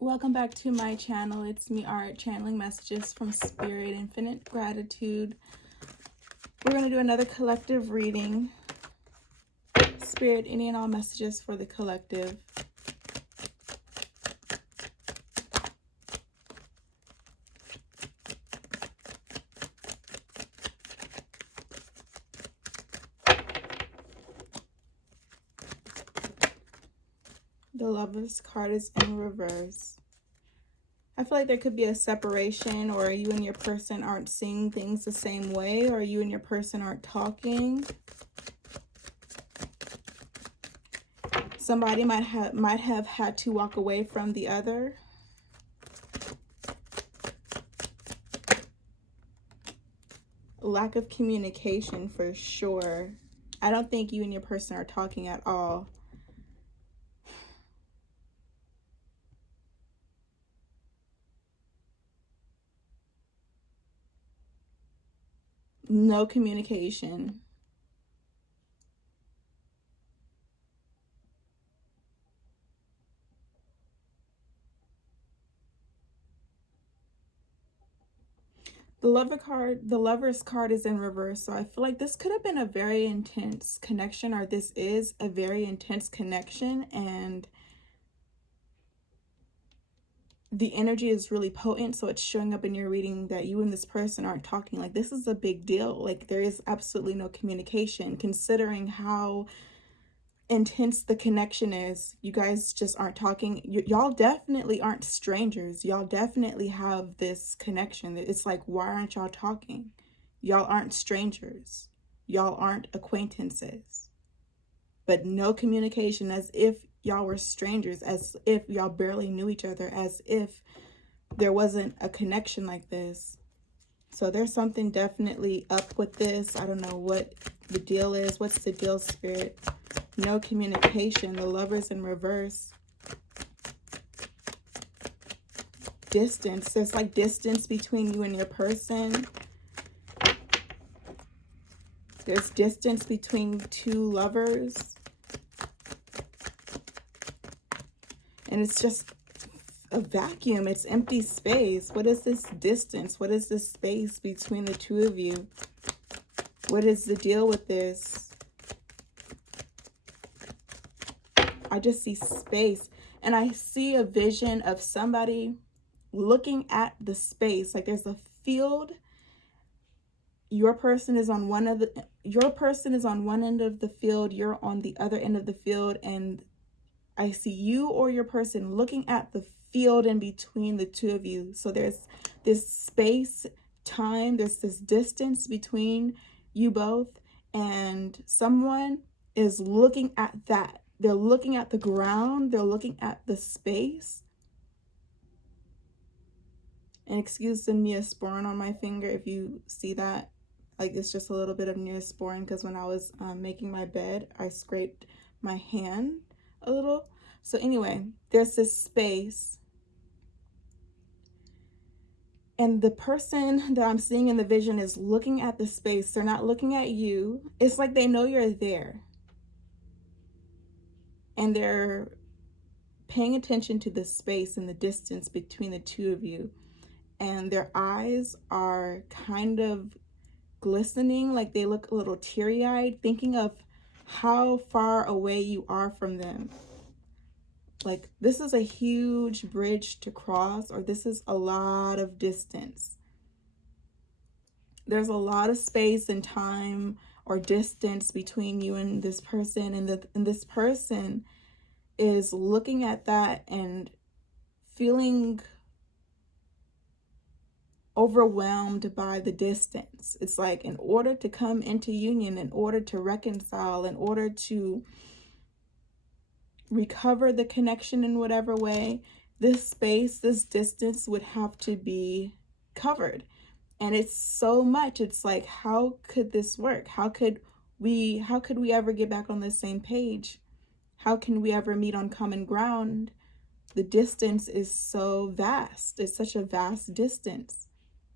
Welcome back to my channel. It's me, Art, channeling messages from Spirit. Infinite gratitude. We're going to do another collective reading. Spirit, any and all messages for the collective. The Lover's card is in reverse. I feel like there could be a separation, or you and your person aren't seeing things the same way, or you and your person aren't talking. Somebody might have had to walk away from the other. Lack of communication for sure. I don't think you and your person are talking at all. No communication. The Lover's card is in reverse. So I feel like this could have been a very intense connection, or this is a very intense connection, and the energy is really potent. So it's showing up in your reading that you and this person aren't talking. Like, this is a big deal. Like, there is absolutely no communication, considering how intense the connection is. You guys just aren't talking. Y'all definitely aren't strangers. Y'all definitely have this connection. It's like, why aren't y'all talking? Y'all aren't strangers. Y'all aren't acquaintances. But no communication, as if y'all were strangers, as if y'all barely knew each other, as if there wasn't a connection like this. So there's something definitely up with this. I don't know what the deal is. What's the deal, Spirit? No communication. The Lover's in reverse. Distance. There's like distance between you and your person. There's distance between two lovers. And it's just a vacuum. It's empty space. What is this distance? What is this space between the two of you? What is the deal with this? I just see space, and I see a vision of somebody looking at the space. Like, there's a field. Your person is on one end of the field, you're on the other end of the field, and I see you or your person looking at the field in between the two of you. So there's this space, time, there's this distance between you both, and someone is looking at that. They're looking at the ground, they're looking at the space. And excuse the neosporin on my finger if you see that. Like, it's just a little bit of neosporin, because when I was making my bed, I scraped my hand a little. So anyway, there's this space. And the person that I'm seeing in the vision is looking at the space. They're not looking at you. It's like they know you're there. And they're paying attention to the space and the distance between the two of you. And their eyes are kind of glistening, like they look a little teary-eyed, thinking of how far away you are from them. Like, this is a huge bridge to cross, or this is a lot of distance. There's a lot of space and time or distance between you and this person, and this person is looking at that and feeling overwhelmed by the distance. It's like, in order to come into union, in order to reconcile, in order to recover the connection in whatever way, this space, this distance would have to be covered. And it's so much. It's like, how could this work? How could we ever get back on the same page? How can we ever meet on common ground? The distance is so vast. It's such a vast distance.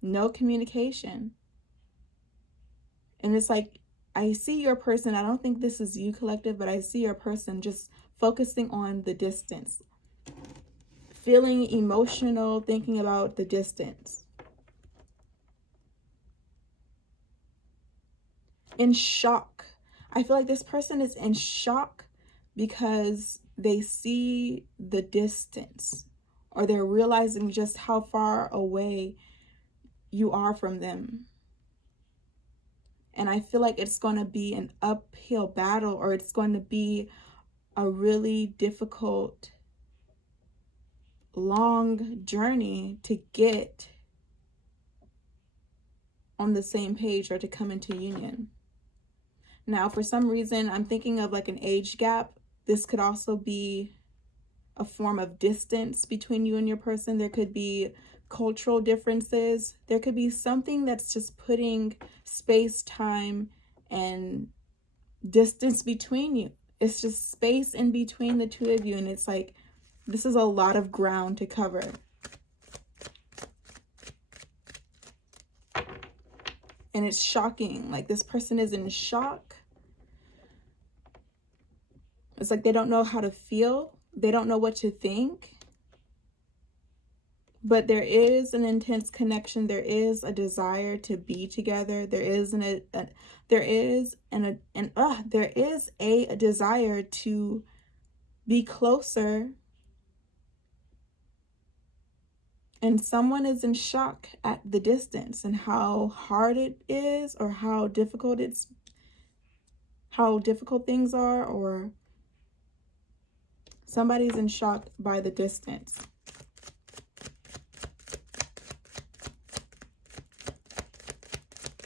No communication. And it's like, I see your person. I don't think this is you, collective, but I see your person just focusing on the distance, feeling emotional, thinking about the distance. In shock. I feel like this person is in shock because they see the distance, or they're realizing just how far away you are from them. And I feel like it's going to be an uphill battle, or it's going to be a really difficult, long journey to get on the same page or to come into union. Now, for some reason, I'm thinking of like an age gap. This could also be a form of distance between you and your person. There could be cultural differences. There could be something that's just putting space, time, and distance between you. It's just space in between the two of you. And it's like, this is a lot of ground to cover. And it's shocking. Like, this person is in shock. It's like they don't know how to feel. They don't know what to think. But there is an intense connection. There is a desire to be together. There is a desire to be closer. And someone is in shock at the distance and how hard it is, or how difficult things are, or somebody's in shock by the distance.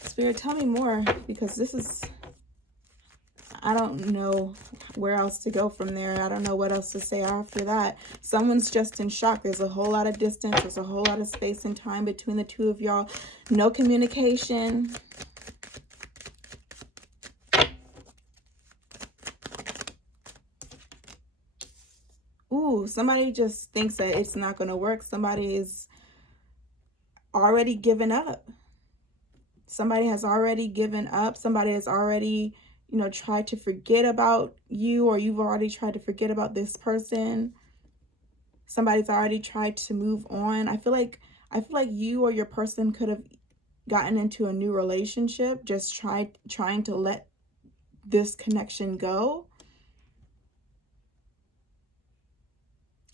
Spirit, tell me more, because I don't know where else to go from there. I don't know what else to say after that. Someone's just in shock. There's a whole lot of distance. There's a whole lot of space and time between the two of y'all. No communication. Ooh, somebody just thinks that it's not going to work. Somebody is already given up. Somebody has already given up. Somebody has already, tried to forget about you, or you've already tried to forget about this person. Somebody's already tried to move on. I feel like you or your person could have gotten into a new relationship, just trying to let this connection go.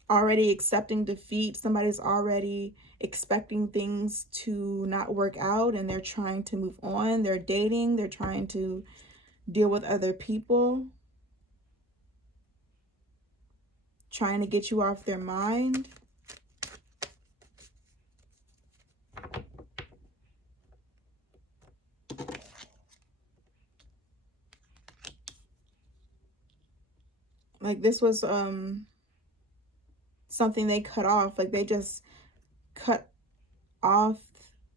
Already accepting defeat. Somebody's already expecting things to not work out, and they're trying to move on. They're dating. They're trying to deal with other people, trying to get you off their mind. Like, this was something they cut off. Like, they just cut off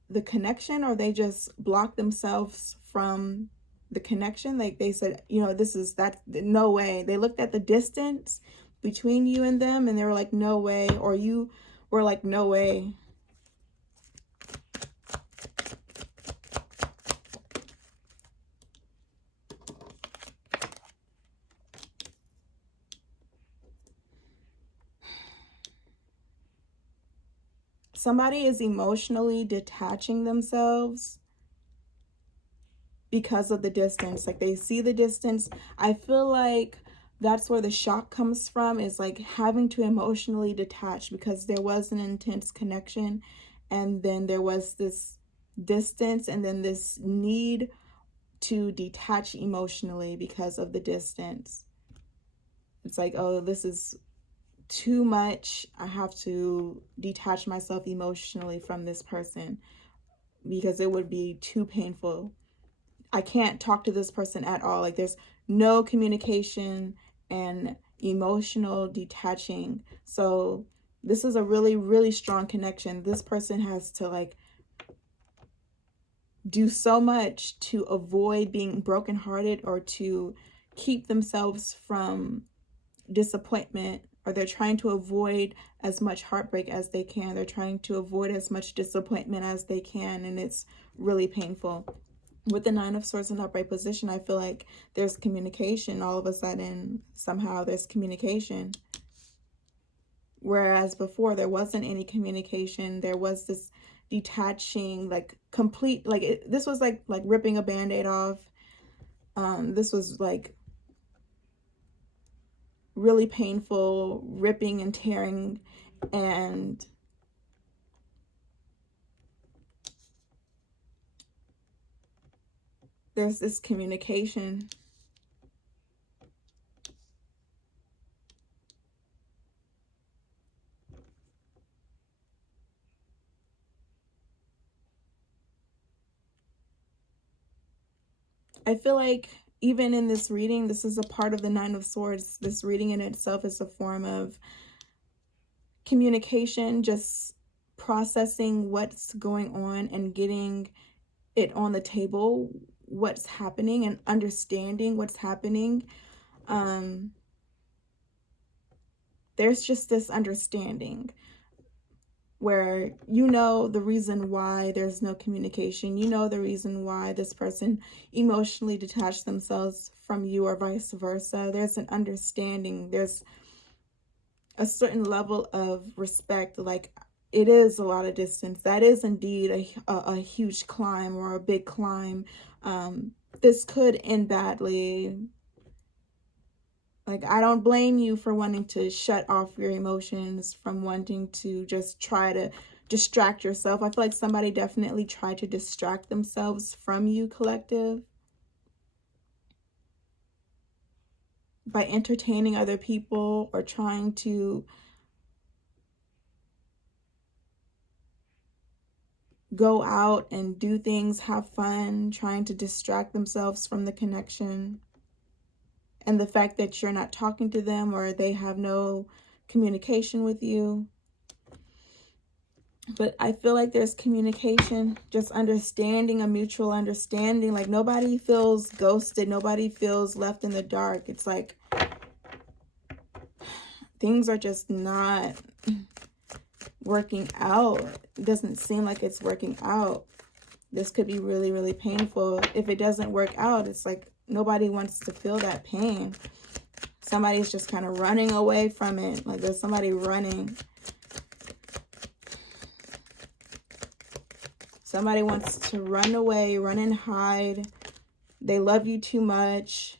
the connection, or they just blocked themselves from the connection. Like, they said, no way. They looked at the distance between you and them, and they were like, no way. Or you were like, no way. Somebody is emotionally detaching themselves because of the distance. Like, they see the distance. I feel like that's where the shock comes from, is like having to emotionally detach, because there was an intense connection, and then there was this distance, and then this need to detach emotionally because of the distance. It's like, oh, this is too much. I have to detach myself emotionally from this person because it would be too painful. I can't talk to this person at all. Like, there's no communication and emotional detaching. So this is a really, really strong connection. This person has to like do so much to avoid being brokenhearted, or to keep themselves from disappointment, or they're trying to avoid as much heartbreak as they can. They're trying to avoid as much disappointment as they can, and it's really painful. With the Nine of Swords in upright position, I feel like there's communication. All of a sudden, somehow there's communication. Whereas before there wasn't any communication. There was this detaching, like complete, like this was like ripping a band-aid off. This was like really painful, ripping and tearing, and there's this communication. I feel like even in this reading, this is a part of the Nine of Swords. This reading in itself is a form of communication, just processing what's going on and getting it on the table, what's happening, and understanding what's happening. There's just this understanding where you know the reason why there's no communication. You know the reason why this person emotionally detached themselves from you, or vice versa. There's an understanding. There's a certain level of respect. Like, it is a lot of distance. That is indeed a huge climb, or a big climb. This could end badly. Like, I don't blame you for wanting to shut off your emotions, from wanting to just try to distract yourself. I feel like somebody definitely tried to distract themselves from you, collective, by entertaining other people or trying to go out and do things, have fun, trying to distract themselves from the connection and the fact that you're not talking to them, or they have no communication with you. But I feel like there's communication, just understanding, a mutual understanding. Like, nobody feels ghosted. Nobody feels left in the dark. It's like things are just not working out. It doesn't seem like it's working out. This could be really, really painful. If it doesn't work out, it's like nobody wants to feel that pain. Somebody's just kind of running away from it. Like, there's somebody running. Somebody wants to run away, run and hide. They love you too much.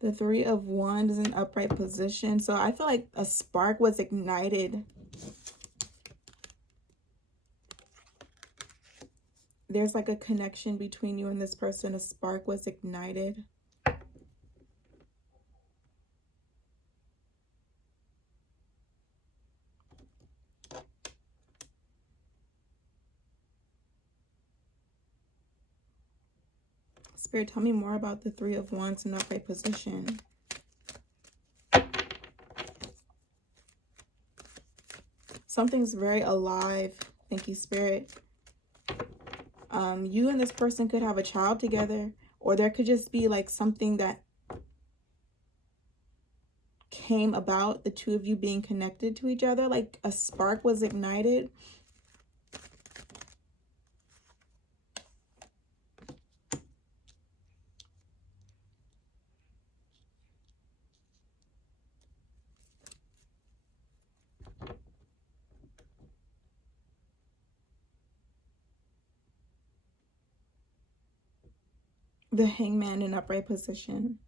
The Three of Wands is in upright position. So I feel like a spark was ignited. There's like a connection between you and this person. A spark was ignited. Spirit, tell me more about the Three of Wands in upright position. Something's very alive. Thank you, Spirit. You and this person could have a child together, or there could just be like something that came about, the two of you being connected to each other. Like, a spark was ignited. The Hangman in upright position.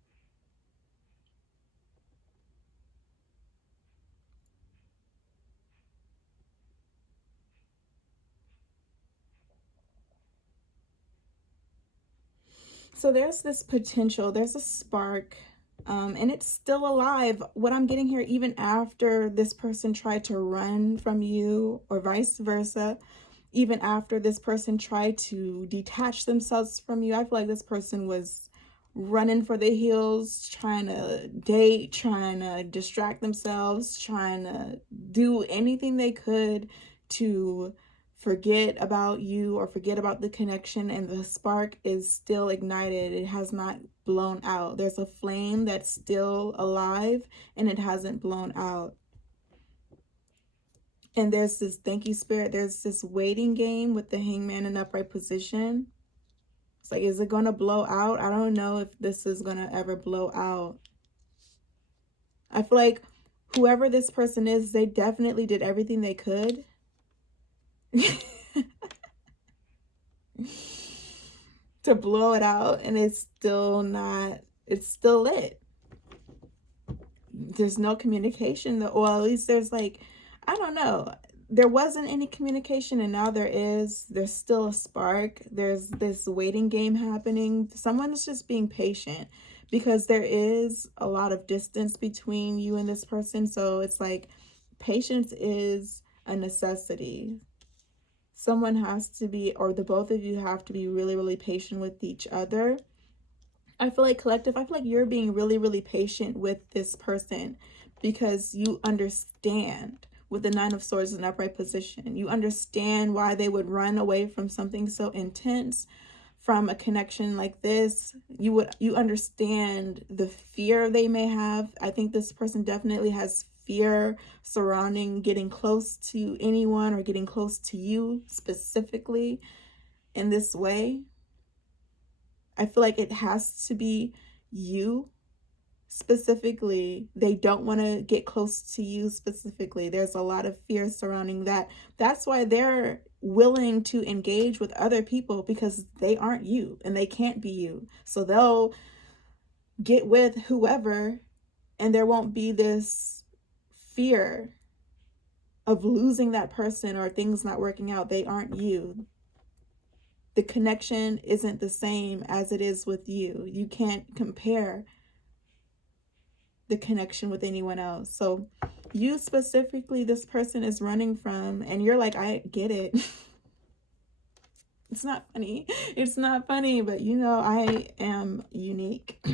So there's this potential, there's a spark, and it's still alive. What I'm getting here, even after this person tried to run from you, or vice versa, even after this person tried to detach themselves from you, I feel like this person was running for the hills, trying to date, trying to distract themselves, trying to do anything they could to forget about you or forget about the connection, and the spark is still ignited. It has not blown out. There's a flame that's still alive and it hasn't blown out. And there's this, thank you, Spirit, there's this waiting game with the hangman in upright position. It's like, is it going to blow out? I don't know if this is going to ever blow out. I feel like whoever this person is, they definitely did everything they could to blow it out, and it's still not, it's still lit. There's no communication, or at least there's like, I don't know. There wasn't any communication, and now there is. There's still a spark. There's this waiting game happening. Someone is just being patient because there is a lot of distance between you and this person. So it's like patience is a necessity. Someone has to be, or the both of you have to be really, really patient with each other. I feel like collective, I feel like you're being really, really patient with this person because you understand with the Nine of Swords in upright position. You understand why they would run away from something so intense, from a connection like this. You understand the fear they may have. I think this person definitely has fear surrounding getting close to anyone or getting close to you specifically in this way. I feel like it has to be you specifically. They don't want to get close to you specifically. There's a lot of fear surrounding that. That's why they're willing to engage with other people, because they aren't you and they can't be you. So they'll get with whoever, and there won't be this fear of losing that person or things not working out. They aren't you. The connection isn't the same as it is with you. You can't compare the connection with anyone else. So you specifically, this person is running from, and you're like, I get it. It's not funny. It's not funny, but you know, I am unique.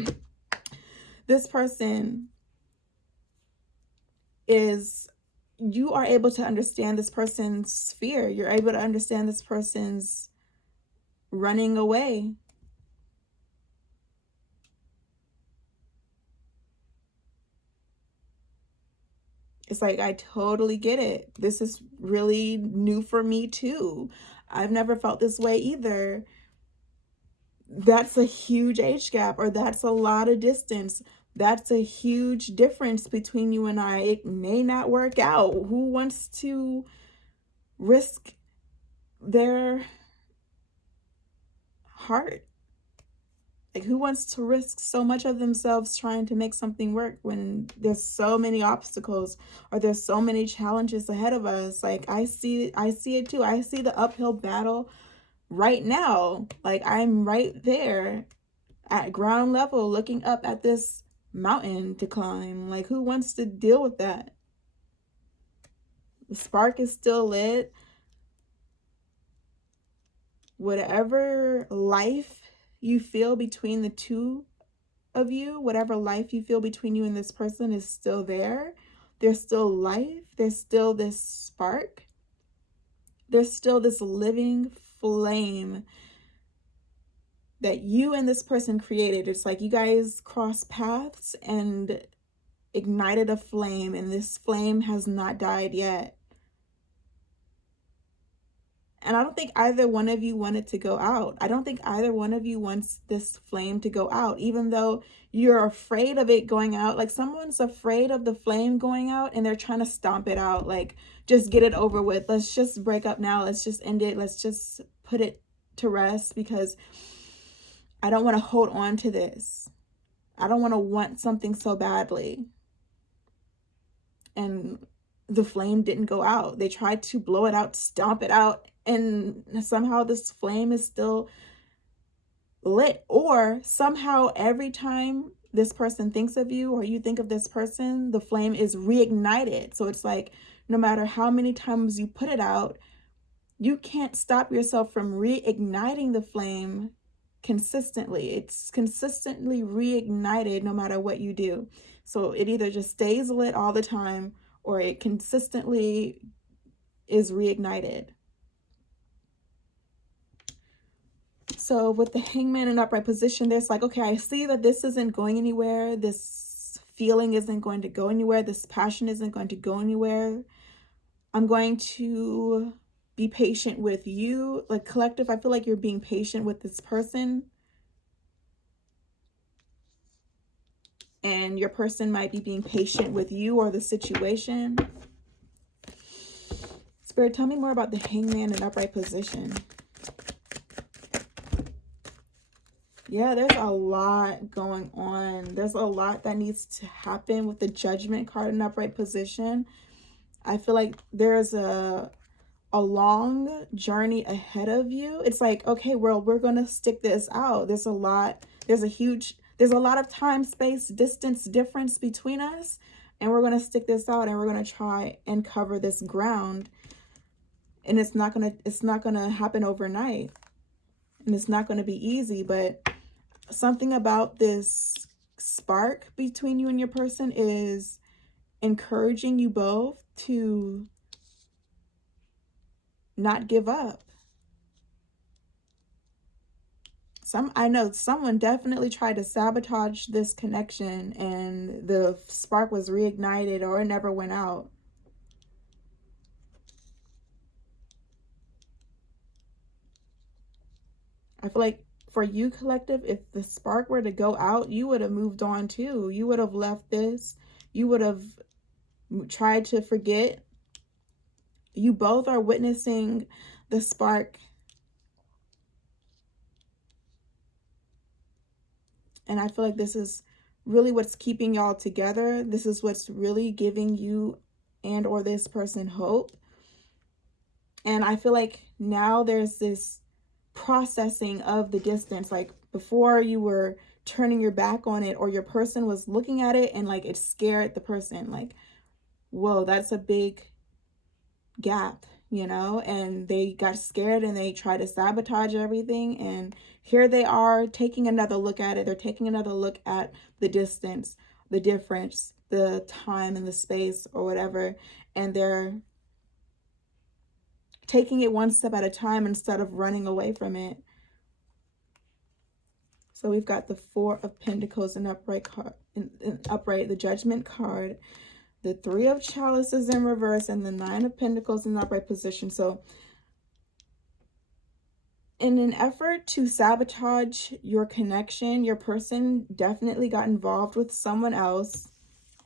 This person is, you are able to understand this person's fear. You're able to understand this person's running away. It's like, I totally get it. This is really new for me too. I've never felt this way either. That's a huge age gap, or that's a lot of distance. That's a huge difference between you and I. It may not work out. Who wants to risk their heart? Like, who wants to risk so much of themselves trying to make something work when there's so many obstacles, or there's so many challenges ahead of us? Like, I see it too. I see the uphill battle right now. Like, I'm right there at ground level looking up at this mountain to climb. Like, who wants to deal with that? The spark is still lit. Whatever life you feel between the two of you, whatever life you feel between you and this person is still there. There's still life. There's still this spark. There's still this living flame that you and this person created. It's like you guys crossed paths and ignited a flame, and this flame has not died yet. And I don't think either one of you want it to go out. I don't think either one of you wants this flame to go out, even though you're afraid of it going out. Like, someone's afraid of the flame going out and they're trying to stomp it out. Like, just get it over with. Let's just break up now. Let's just end it. Let's just put it to rest, because I don't want to hold on to this. I don't want something so badly. And the flame didn't go out. They tried to blow it out, stomp it out, and somehow this flame is still lit. Or somehow every time this person thinks of you, or you think of this person, the flame is reignited. So it's like, no matter how many times you put it out, you can't stop yourself from reigniting the flame consistently. It's consistently reignited no matter what you do. So it either just stays lit all the time, or it consistently is reignited. So with the hangman in upright position, there's like, okay, I see that this isn't going anywhere. This feeling isn't going to go anywhere. This passion isn't going to go anywhere. I'm going to be patient with you. Like collective, I feel like you're being patient with this person. And your person might be being patient with you or the situation. Spirit, tell me more about the hangman in upright position. Yeah, there's a lot going on. There's a lot that needs to happen with the judgment card in upright position. I feel like there's a long journey ahead of you. It's like, okay, world, we're going to stick this out. There's a lot of time, space, distance difference between us. And we're going to stick this out and we're going to try and cover this ground. And it's not going to happen overnight. And it's not going to be easy, but something about this spark between you and your person is encouraging you both to not give up. I know someone definitely tried to sabotage this connection and the spark was reignited or it never went out. I feel like for you, collective, if the spark were to go out, you would have moved on too. You would have left this. You would have tried to forget. You both are witnessing the spark. And I feel like this is really what's keeping y'all together. This is what's really giving you and or this person hope. And I feel like now there's this processing of the distance. Like before you were turning your back on it or your person was looking at it and like it scared the person. Like, whoa, that's a big gap, you know, and they got scared and they tried to sabotage everything. And here they are taking another look at it. They're taking another look at the distance, the difference, the time and the space or whatever. And they're taking it one step at a time instead of running away from it. So we've got the Four of Pentacles in upright card, in upright, the Judgment card, the Three of Chalices in reverse, and the Nine of Pentacles in upright position. So in an effort to sabotage your connection, your person definitely got involved with someone else.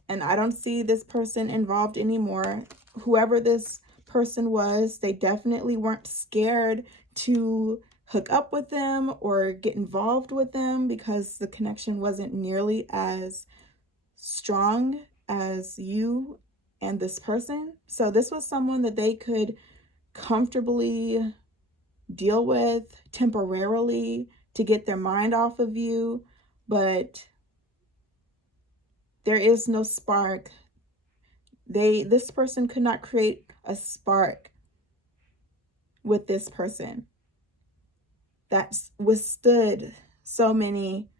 And I don't see this person involved anymore. Whoever this person was, they definitely weren't scared to hook up with them or get involved with them because the connection wasn't nearly as strong as you and this person. So this was someone that they could comfortably deal with temporarily to get their mind off of you, but there is no spark. This person could not create a spark with this person that's withstood so many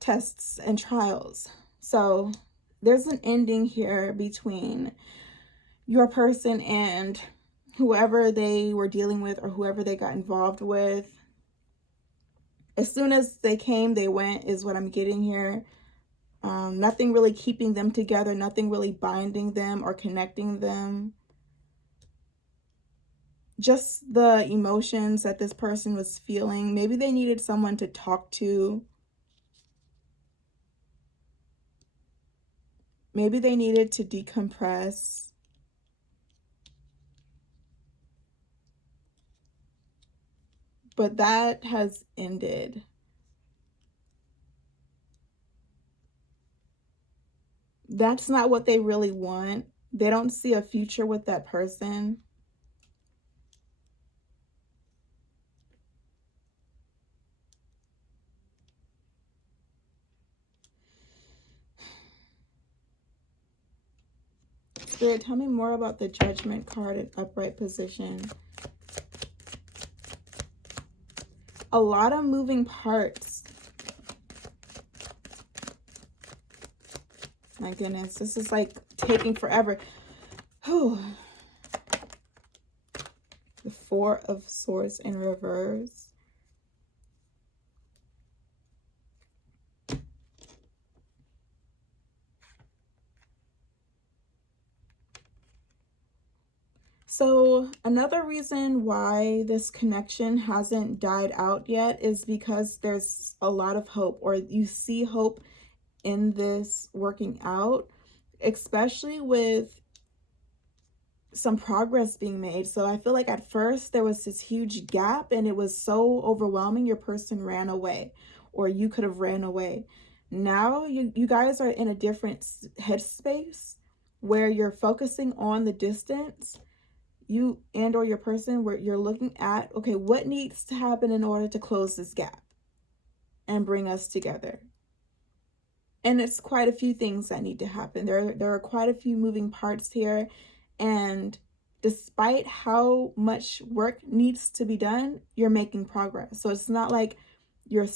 tests and trials. So there's an ending here between your person and whoever they were dealing with or whoever they got involved with. As soon as they came, they went, is what I'm getting here. Nothing really keeping them together, nothing really binding them or connecting them. Just the emotions that this person was feeling. Maybe they needed someone to talk to. Maybe they needed to decompress. But that has ended. That's not what they really want. They don't see a future with that person. Spirit, tell me more about the Judgment card in upright position. A lot of moving parts. My goodness, this is like taking forever. Oh, the Four of Swords in reverse. So another reason why this connection hasn't died out yet is because there's a lot of hope, or you see hope in this working out, especially with some progress being made. So I feel like at first there was this huge gap and it was so overwhelming, your person ran away, or you could have ran away. Now you guys are in a different headspace where you're focusing on the distance, you and or your person, where you're looking at, okay, what needs to happen in order to close this gap and bring us together. And it's quite a few things that need to happen. There are quite a few moving parts here. And despite how much work needs to be done, you're making progress. So it's not like you're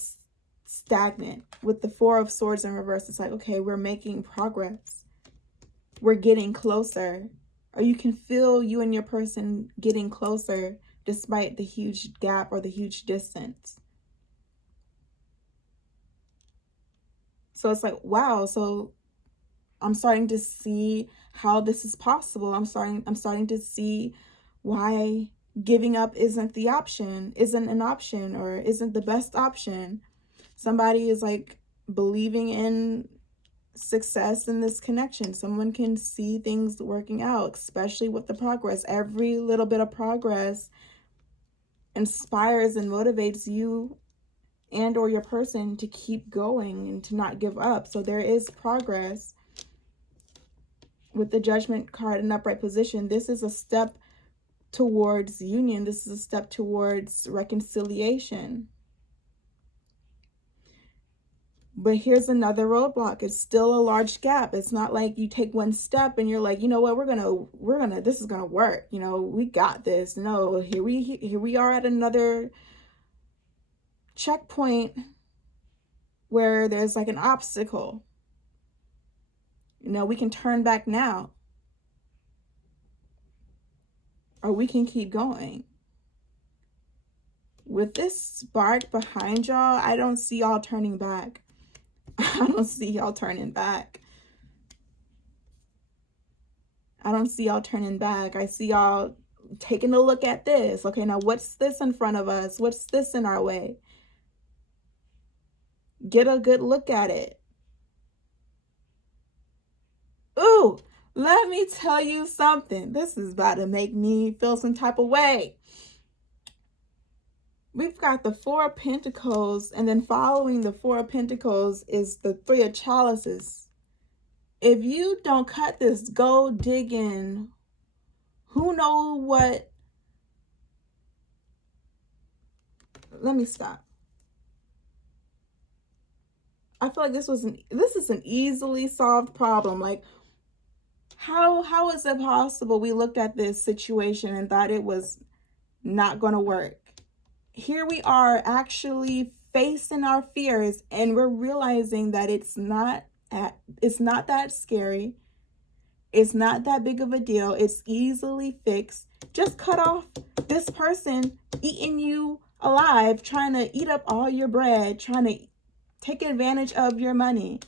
stagnant. With the Four of Swords in reverse, it's like, okay, we're making progress. We're getting closer. Or you can feel you and your person getting closer despite the huge gap or the huge distance. So it's like, wow, so I'm starting to see how this is possible. I'm starting to see why giving up isn't an option, or isn't the best option. Somebody is like believing in success in this connection. Someone can see things working out, especially with the progress. Every little bit of progress inspires and motivates you and or your person to keep going and to not give up. So there is progress. With the Judgment card in upright position, this is a step towards union. This is a step towards reconciliation. But here's another roadblock. It's still a large gap. It's not like you take one step and you're like, you know what, this is gonna work. You know, we got this. No, here we are at another checkpoint where there's like an obstacle. You know, we can turn back now, or we can keep going. With this spark behind y'all, I don't see y'all turning back. I don't see y'all turning back. I don't see y'all turning back. I see y'all taking a look at this. Okay, now what's this in front of us? What's this in our way? Get a good look at it. Ooh, let me tell you something. This is about to make me feel some type of way. We've got the Four of Pentacles, and then following the Four of Pentacles is the Three of Chalices. If you don't cut this gold digging, who know what? Let me stop. I feel like this is an easily solved problem. Like, how is it possible we looked at this situation and thought it was not going to work? Here we are actually facing our fears, and we're realizing that it's not that scary. It's not that big of a deal. It's easily fixed. Just cut off this person eating you alive, trying to eat up all your bread, trying to take advantage of your money.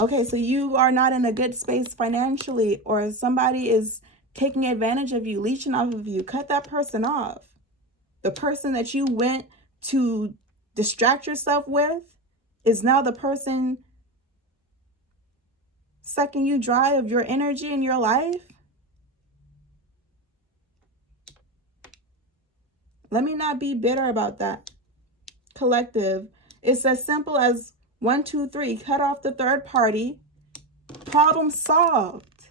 Okay, so you are not in a good space financially, or somebody is taking advantage of you, leeching off of you. Cut that person off. The person that you went to distract yourself with is now the person sucking you dry of your energy in your life. Let me not be bitter about that. Collective. It's as simple as 1, 2, 3. Cut off the third party. Problem solved.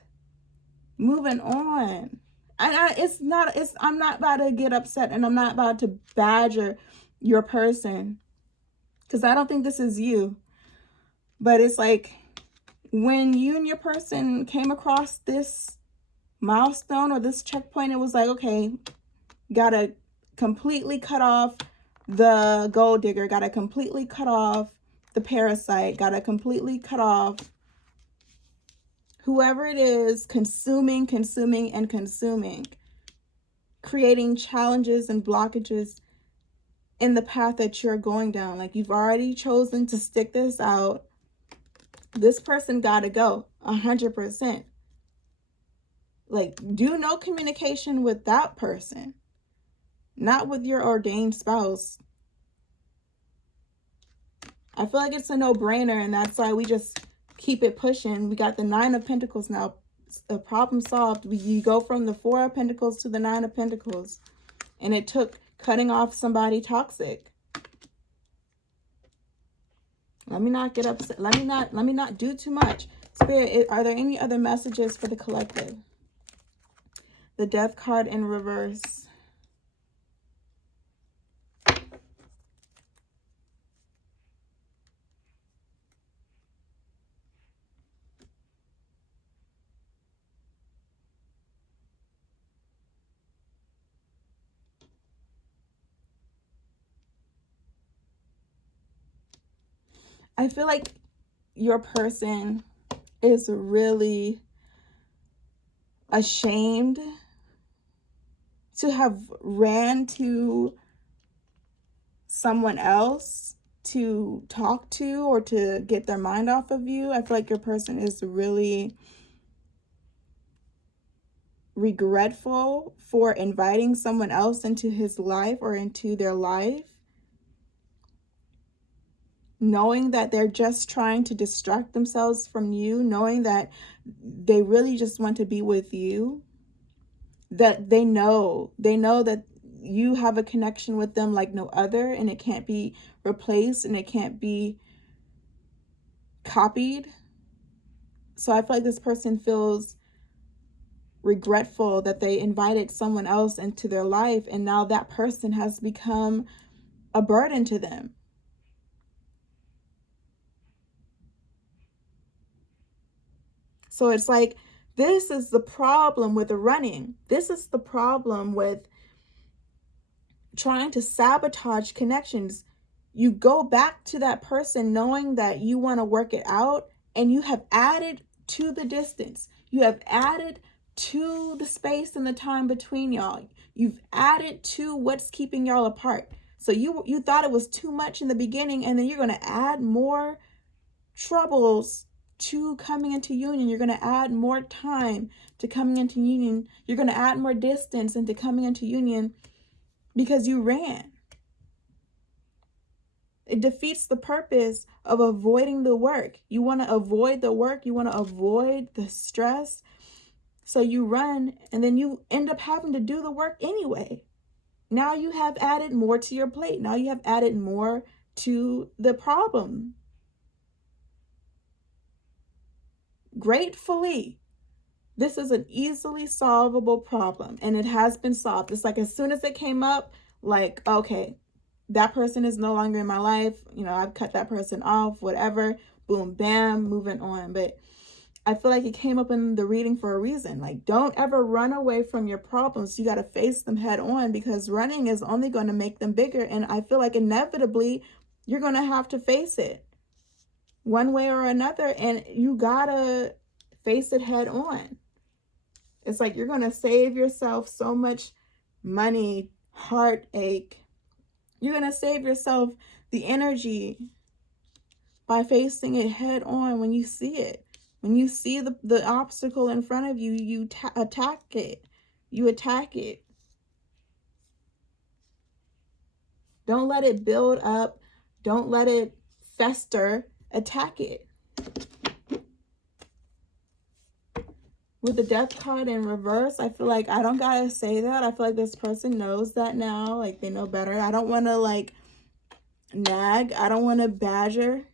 Moving on. I'm not about to get upset, and I'm not about to badger your person, because I don't think this is you. But it's like, when you and your person came across this milestone or this checkpoint, it was like, okay, gotta completely cut off the gold digger, gotta completely cut off the parasite, gotta completely cut off whoever it is consuming, creating challenges and blockages in the path that you're going down. Like, you've already chosen to stick this out. This person gotta go 100%. Like, do no communication with that person, not with your ordained spouse. I feel like it's a no-brainer, and that's why we just keep it pushing. We got the Nine of Pentacles now. The problem solved. You go from the Four of Pentacles to the Nine of Pentacles, and it took cutting off somebody toxic. Let me not get upset. Let me not do too much. Spirit, are there any other messages for the collective? The Death card in reverse. I feel like your person is really ashamed to have ran to someone else to talk to or to get their mind off of you. I feel like your person is really regretful for inviting someone else into his life or into their life, knowing that they're just trying to distract themselves from you, knowing that they really just want to be with you, that they know that you have a connection with them like no other, and it can't be replaced and it can't be copied. So I feel like this person feels regretful that they invited someone else into their life, and now that person has become a burden to them. So it's like, this is the problem with the running. This is the problem with trying to sabotage connections. You go back to that person knowing that you want to work it out, and you have added to the distance. You have added to the space and the time between y'all. You've added to what's keeping y'all apart. So you thought it was too much in the beginning, and then you're going to add more troubles to coming into union. You're going to add more time to coming into union. You're going to add more distance into coming into union because you ran. It defeats the purpose of avoiding the work. You want to avoid the work. You want to avoid the stress. So you run, and then you end up having to do the work anyway. Now you have added more to your plate. Now you have added more to the problem. Gratefully, this is an easily solvable problem, and it has been solved. It's like, as soon as it came up, like, okay, that person is no longer in my life. You know, I've cut that person off, whatever. Boom, bam, moving on. But I feel like it came up in the reading for a reason. Like, don't ever run away from your problems. You got to face them head on, because running is only going to make them bigger. And I feel like inevitably you're going to have to face it one way or another, and you gotta face it head on. It's like, you're gonna save yourself so much money, heartache. You're gonna save yourself the energy by facing it head on. When you see it, when you see the obstacle in front of you, you attack it. You attack it. Don't let it build up. Don't let it fester. Attack it. With the Death card in reverse, I feel like I don't gotta say that. I feel like this person knows that now. Like, they know better. I don't want to, like, nag. I don't want to badger.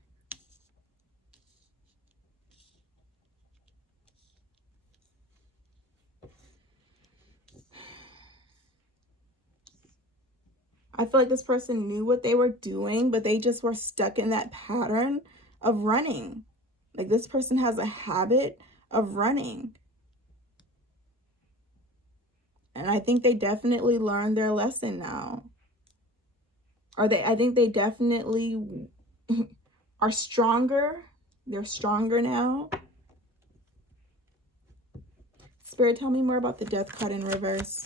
I feel like this person knew what they were doing, but they just were stuck in that pattern of running. Like, this person has a habit of running. And I think they definitely learned their lesson now. I think they definitely are stronger. They're stronger now. Spirit, tell me more about the Death card in reverse.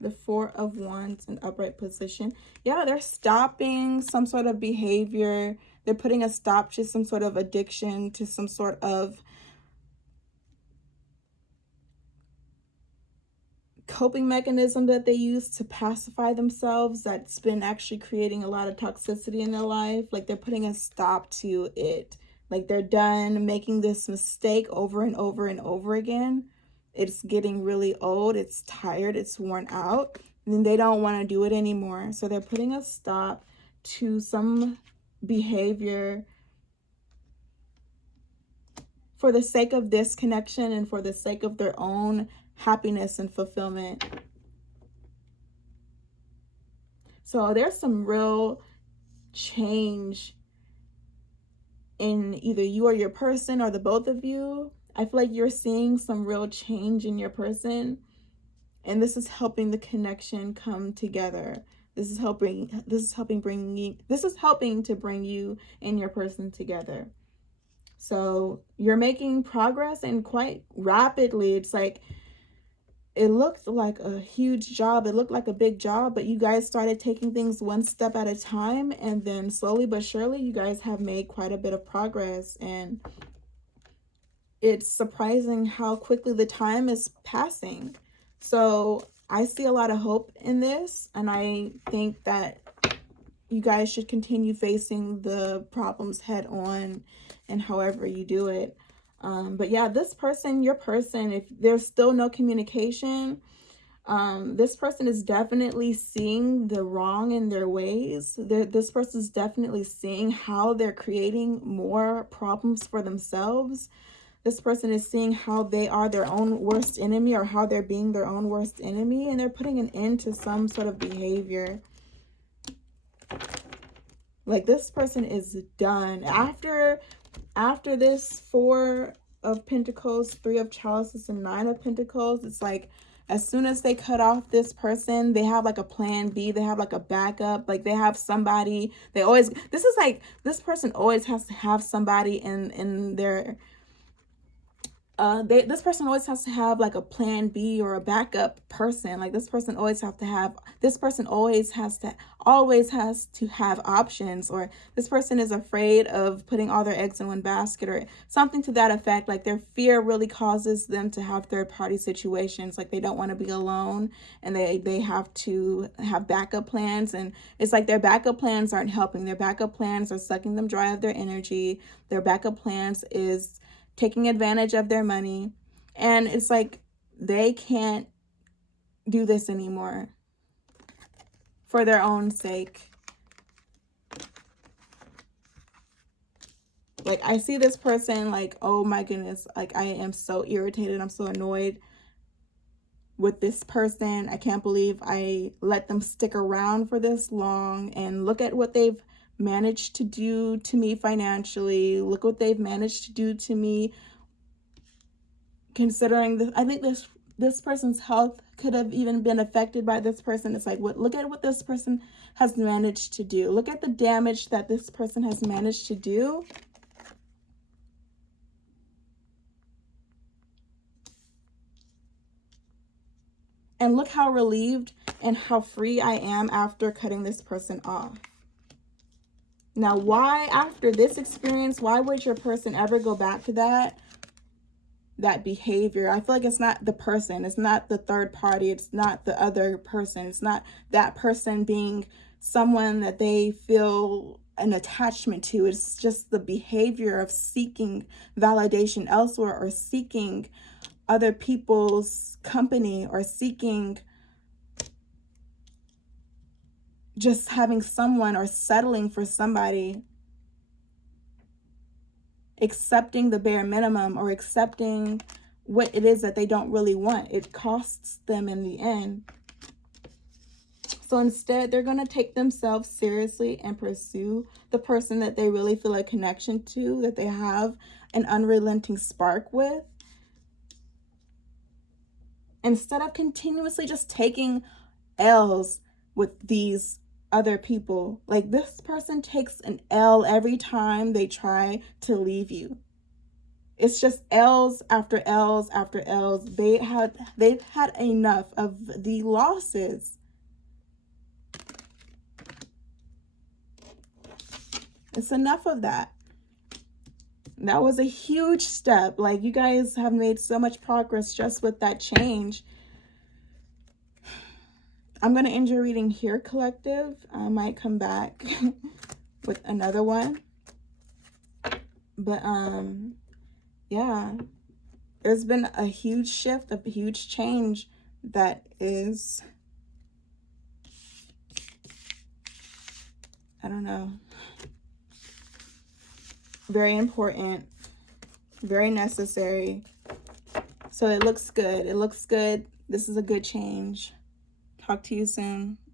The Four of Wands in upright position. Yeah, they're stopping some sort of behavior. They're putting a stop to some sort of addiction, to some sort of coping mechanism that they use to pacify themselves that's been actually creating a lot of toxicity in their life. Like, they're putting a stop to it. Like, they're done making this mistake over and over and over again. It's getting really old, it's tired, it's worn out, and they don't want to do it anymore. So they're putting a stop to some behavior for the sake of this connection and for the sake of their own happiness and fulfillment. So there's some real change in either you or your person, or the both of you. I feel like you're seeing some real change in your person, and this is helping the connection come together. This is helping to bring you and your person together. So you're making progress, and quite rapidly. It's like, it looked like a huge job. It looked like a big job, but you guys started taking things one step at a time, and then slowly but surely you guys have made quite a bit of progress. And it's surprising how quickly the time is passing. So I see a lot of hope in this, and I think that you guys should continue facing the problems head on, and however you do it. But yeah, this person, your person, if there's still no communication, this person is definitely seeing the wrong in their ways. This person is definitely seeing how they're creating more problems for themselves. This person is seeing how they are their own worst enemy, or how they're being their own worst enemy, and they're putting an end to some sort of behavior. Like, this person is done. After this Four of Pentacles, Three of Chalices, and Nine of Pentacles, it's like, as soon as they cut off this person, they have like a plan B. They have like a backup. Like, they have somebody. This person always has to have somebody in their this person always has to have like a plan B or a backup person. Like, this person always has to have options, or this person is afraid of putting all their eggs in one basket, or something to that effect. Like, their fear really causes them to have third party situations. Like, they don't want to be alone, and they have to have backup plans, and it's like their backup plans aren't helping. Their backup plans are sucking them dry of their energy. Their backup plans is taking advantage of their money, and it's like they can't do this anymore for their own sake. Like, I see this person like, oh my goodness, like, I am so irritated, I'm so annoyed with this person. I can't believe I let them stick around for this long, and look at what they've managed to do to me financially. Look what they've managed to do to me. Considering this, I think this person's health could have even been affected by this person. It's like, look at what this person has managed to do. Look at the damage that this person has managed to do. And look how relieved and how free I am after cutting this person off. Now, why, after this experience, why would your person ever go back to that behavior? I feel like it's not the person, it's not the third party, it's not the other person, it's not that person being someone that they feel an attachment to. It's just the behavior of seeking validation elsewhere, or seeking other people's company, or seeking just having someone, or settling for somebody, accepting the bare minimum, or accepting what it is that they don't really want. It costs them in the end. So instead, they're going to take themselves seriously and pursue the person that they really feel a connection to, that they have an unrelenting spark with, instead of continuously just taking L's with these other people. Like, this person takes an L every time they try to leave you. It's just L's after L's after L's. They've had enough of the losses. It's enough of that. That was a huge step. Like, you guys have made so much progress just with that change. I'm going to end your reading here, collective. I might come back with another one. But, yeah, there's been a huge shift, a huge change that is, I don't know, very important, very necessary. So it looks good. It looks good. This is a good change. Talk to you soon.